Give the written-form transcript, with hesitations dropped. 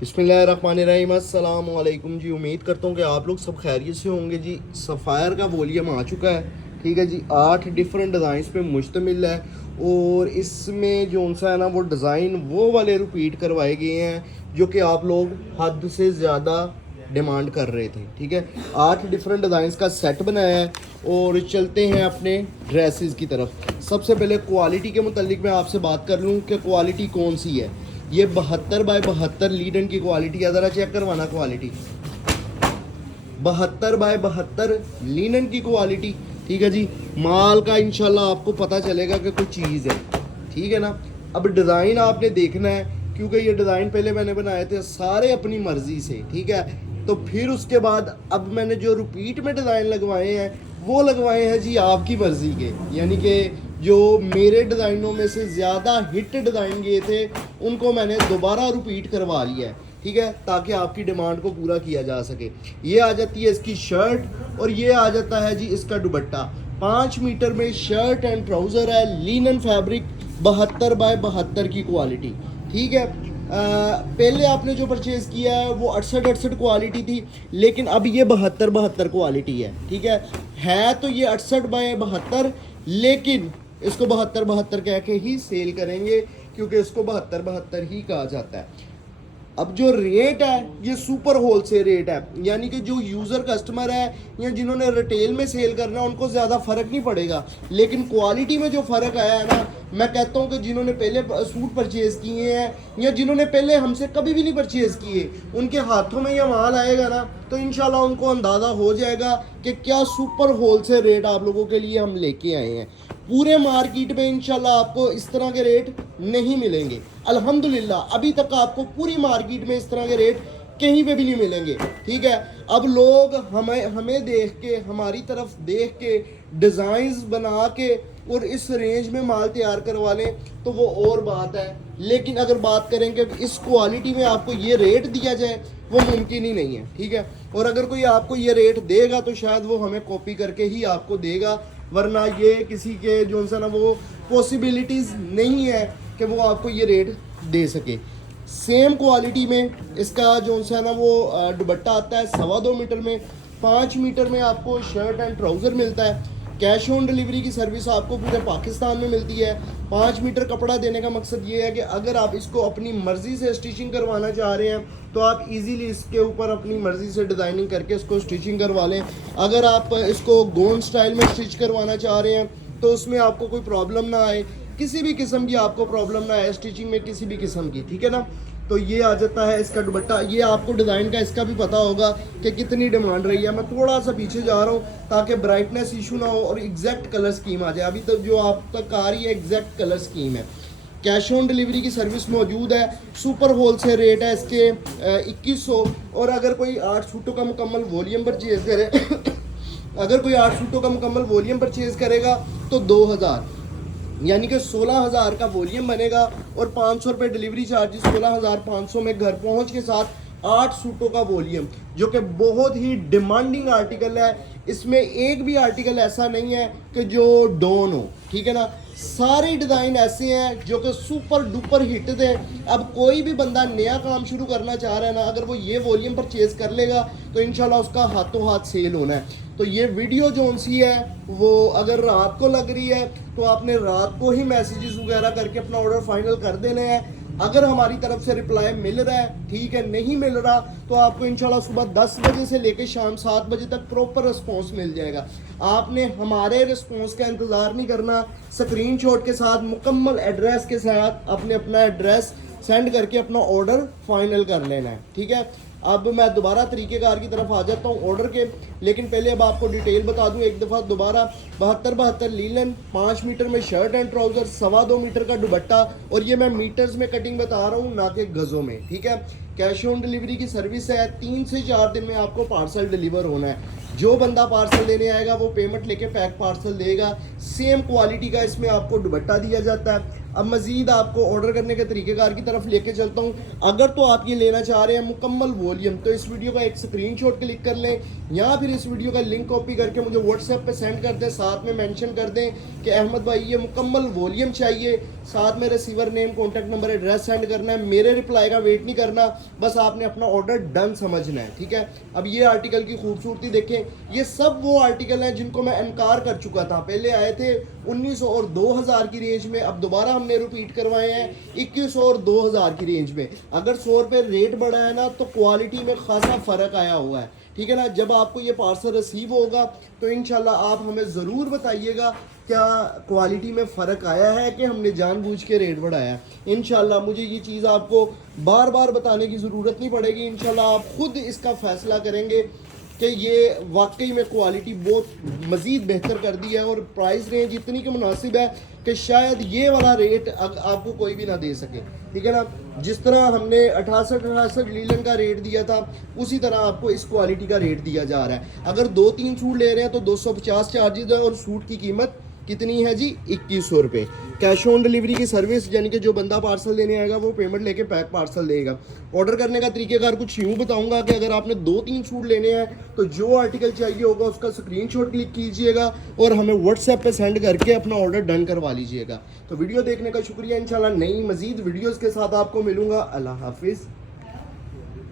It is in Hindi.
बिस्मिल्लाहिर्रहमानिर्रहीम। अस्सलाम वालेकुम जी। उम्मीद करता हूँ कि आप लोग सब खैरियत से होंगे जी। सफ़ायर का वॉल्यूम आ चुका है, ठीक है जी। 8 डिफरेंट डिज़ाइंस पे मुश्तमिल है और इसमें जो सा है ना वो डिज़ाइन वो वाले रिपीट करवाए गए हैं जो कि आप लोग हद से ज़्यादा डिमांड कर रहे थे, ठीक है। 8 डिफरेंट डिज़ाइंस का सेट बनाया है और चलते हैं अपने ड्रेसेस की तरफ। सबसे पहले क्वालिटी के मुतालिक मैं आपसे बात कर लूँ कि क्वालिटी कौन सी है। ये 72 बाय 72 लीडन की क्वालिटी है। ज़रा चेक करवाना क्वालिटी, 72 बाय 72 लीनन की क्वालिटी, ठीक है जी। माल का इंशाल्लाह आपको पता चलेगा कि कोई चीज़ है, ठीक है ना। अब डिज़ाइन आपने देखना है क्योंकि ये डिज़ाइन पहले मैंने बनाए थे सारे अपनी मर्ज़ी से, ठीक है। तो फिर उसके बाद अब मैंने जो रिपीट में डिज़ाइन लगवाए हैं वो लगवाए हैं जी आपकी मर्ज़ी के, यानी कि जो मेरे डिज़ाइनों में से ज़्यादा हिट डिज़ाइन ये थे उनको मैंने दोबारा रिपीट करवा लिया है, ठीक है, ताकि आपकी डिमांड को पूरा किया जा सके। ये आ जाती है इसकी शर्ट और ये आ जाता है जी इसका दुपट्टा। 5 मीटर में शर्ट एंड ट्राउज़र है, लीनन फैब्रिक, 72 बाय 72 की क्वालिटी, ठीक है। पहले आपने जो परचेज़ किया है वो 68 क्वालिटी थी, लेकिन अब ये 72 क्वालिटी है, ठीक है तो ये 68 बाय 72, लेकिन इसको 72 कह के ही सेल करेंगे क्योंकि इसको 72 ही कहा जाता है। अब जो रेट है ये सुपर होलसेल रेट है, यानी कि जो यूज़र कस्टमर है या जिन्होंने रिटेल में सेल करना है उनको ज़्यादा फ़र्क नहीं पड़ेगा, लेकिन क्वालिटी में जो फ़र्क आया है ना, मैं कहता हूँ कि जिन्होंने पहले सूट परचेज़ किए हैं या जिन्होंने पहले हमसे कभी भी नहीं परचेज़ किए उनके हाथों में यह माल आएगा ना तो इंशाल्लाह उनको अंदाज़ा हो जाएगा कि क्या सुपर होलसेल रेट आप लोगों के लिए हम लेके आए हैं। पूरे मार्केट में इंशाल्लाह आपको इस तरह के रेट नहीं मिलेंगे। अल्हम्दुलिल्लाह अभी तक आपको पूरी मार्केट में इस तरह के रेट कहीं पे भी नहीं मिलेंगे, ठीक है। अब लोग हमें देख के, हमारी तरफ देख के डिज़ाइंस बना के और इस रेंज में माल तैयार करवा लें तो वो और बात है, लेकिन अगर बात करें कि इस क्वालिटी में आपको ये रेट दिया जाए वो मुमकिन ही नहीं है, ठीक है। और अगर कोई आपको ये रेट देगा तो शायद वो हमें कॉपी करके ही आपको देगा, वरना ये किसी के जो सा ना वो पॉसिबिलिटीज़ नहीं है कि वो आपको ये रेट दे सके। सेम क्वालिटी में इसका जो सा ना वो दुपट्टा आता है 2.25 मीटर में, 5 मीटर में आपको शर्ट एंड ट्राउज़र मिलता है। कैश ऑन डिलीवरी की सर्विस आपको पूरे पाकिस्तान में मिलती है। 5 मीटर कपड़ा देने का मकसद ये है कि अगर आप इसको अपनी मर्ज़ी से स्टिचिंग करवाना चाह रहे हैं तो आप इजीली इसके ऊपर अपनी मर्ज़ी से डिज़ाइनिंग करके इसको स्टिचिंग करवा लें। अगर आप इसको गोंड स्टाइल में स्टिच करवाना चाह रहे हैं तो उसमें आपको कोई प्रॉब्लम ना आए, किसी भी किस्म की आपको प्रॉब्लम ना आए स्टिचिंग में किसी भी किस्म की, ठीक है ना। तो ये आ जाता है इसका दुपट्टा। ये आपको डिज़ाइन का इसका भी पता होगा कि कितनी डिमांड रही है। मैं थोड़ा सा पीछे जा रहा हूँ ताकि ब्राइटनेस इशू ना हो और एग्जैक्ट कलर स्कीम आ जाए। अभी तक जो आप तक आ रही है एग्जैक्ट कलर स्कीम है। कैश ऑन डिलीवरी की सर्विस मौजूद है। सुपर होलसेल रेट है इसके 2100। और अगर कोई 8 सूटों का मुकम्मल वॉल्यूम परचेज करे अगर कोई 8 सूटों का मुकम्मल वॉल्यूम परचेज करेगा तो 2000, यानी कि 16,000 का वॉल्यूम बनेगा और 500 रुपये डिलीवरी चार्जेस। 16,500 में घर पहुंच के साथ 8 सूटों का वॉल्यूम, जो कि बहुत ही डिमांडिंग आर्टिकल है। इसमें एक भी आर्टिकल ऐसा नहीं है कि जो डाउन हो, ठीक है ना। सारे डिज़ाइन ऐसे हैं जो कि सुपर डुपर हिट थे। अब कोई भी बंदा नया काम शुरू करना चाह रहा है ना, अगर वो ये वॉल्यूम परचेज कर लेगा तो इंशाल्लाह उसका हाथों हाथ सेल होना है। तो ये वीडियो जो सी है वो अगर रात को लग रही है तो आपने रात को ही मैसेजेस वगैरह करके अपना ऑर्डर फाइनल कर देने हैं। अगर हमारी तरफ से रिप्लाई मिल रहा है ठीक है, नहीं मिल रहा तो आपको इंशाल्लाह सुबह 10 बजे से लेकर शाम 7 बजे तक प्रॉपर रिस्पॉन्स मिल जाएगा। आपने हमारे रिस्पॉन्स का इंतज़ार नहीं करना। स्क्रीनशॉट के साथ मुकम्मल एड्रेस के साथ आपने अपना एड्रेस सेंड करके अपना ऑर्डर फाइनल कर लेना है, ठीक है। अब मैं दोबारा तरीक़ेकार की तरफ आ जाता हूँ ऑर्डर के, लेकिन पहले अब आपको डिटेल बता दूँ एक दफ़ा दोबारा। 72 लीलन, 5 मीटर में शर्ट एंड ट्राउज़र, 2.25 मीटर का दुपट्टा, और ये मैं मीटर्स में कटिंग बता रहा हूँ ना कि गज़ों में, ठीक है। कैश ऑन डिलीवरी की सर्विस है। 3 से 4 दिन में आपको पार्सल डिलीवर होना है। जो बंदा पार्सल लेने आएगा वो पेमेंट लेके पैक पार्सल देगा। सेम क्वालिटी का इसमें आपको दुपट्टा दिया जाता है। अब मज़ीद आपको ऑर्डर करने के तरीक़ेकार की तरफ लेके चलता हूँ। अगर तो आप ये लेना चाह रहे हैं मुकम्मल वॉल्यूम तो इस वीडियो का एक स्क्रीनशॉट क्लिक कर लें या फिर इस वीडियो का लिंक कॉपी करके मुझे व्हाट्सएप पे सेंड कर दें। साथ में मेंशन कर दें कि अहमद भाई ये मुकम्मल वॉल्यूम चाहिए, साथ में receiver name, contact number, address send करना है। मेरे रिप्लाई का वेट नहीं करना, बस आपने अपना ऑर्डर डन समझना है, ठीक है। अब ये आर्टिकल की खूबसूरती देखें, ये सब वो आर्टिकल हैं जिनको मैं इनकार कर चुका था। पहले आए थे 1900 और 2000 की रेंज में, अब दोबारा हमने रिपीट करवाए हैं 2100 और 2000 की रेंज में। अगर 100 रुपये रेट बढ़ा है ना तो क्वालिटी में खासा फ़र्क आया हुआ है, ठीक है ना। जब आपको ये पार्सल रिसीव होगा तो इंशाल्लाह आप हमें ज़रूर बताइएगा क्या क्वालिटी में फ़र्क आया है कि हमने जानबूझ के रेट बढ़ाया है। इंशाल्लाह मुझे ये चीज़ आपको बार बार बताने की ज़रूरत नहीं पड़ेगी, इंशाल्लाह आप खुद इसका फ़ैसला करेंगे कि ये वाकई में क्वालिटी बहुत मज़ीद बेहतर कर दी है और प्राइस रेंज इतनी कि मुनासिब है कि शायद ये वाला रेट आपको कोई भी ना दे सके, ठीक है ना। जिस तरह हमने 68 लीलन का रेट दिया था उसी तरह आपको इस क्वालिटी का रेट दिया जा रहा है। अगर 2-3 सूट ले रहे हैं तो 250 चार्जेज है और सूट की कीमत कितनी है जी, 2100 रुपये। कैश ऑन डिलीवरी की सर्विस, यानी कि जो बंदा पार्सल लेने आएगा वो पेमेंट लेके पैक पार्सल देगा। ऑर्डर करने का तरीकेकार कुछ यूँ बताऊंगा कि अगर आपने 2-3 सूट लेने हैं तो जो आर्टिकल चाहिए होगा उसका स्क्रीनशॉट क्लिक कीजिएगा और हमें व्हाट्सएप पे सेंड करके अपना ऑर्डर डन करवा लीजिएगा। तो वीडियो देखने का शुक्रिया। इंशाल्लाह नई मजीद वीडियोज़ के साथ आपको मिलूंगा। अल्लाह हाफिज़।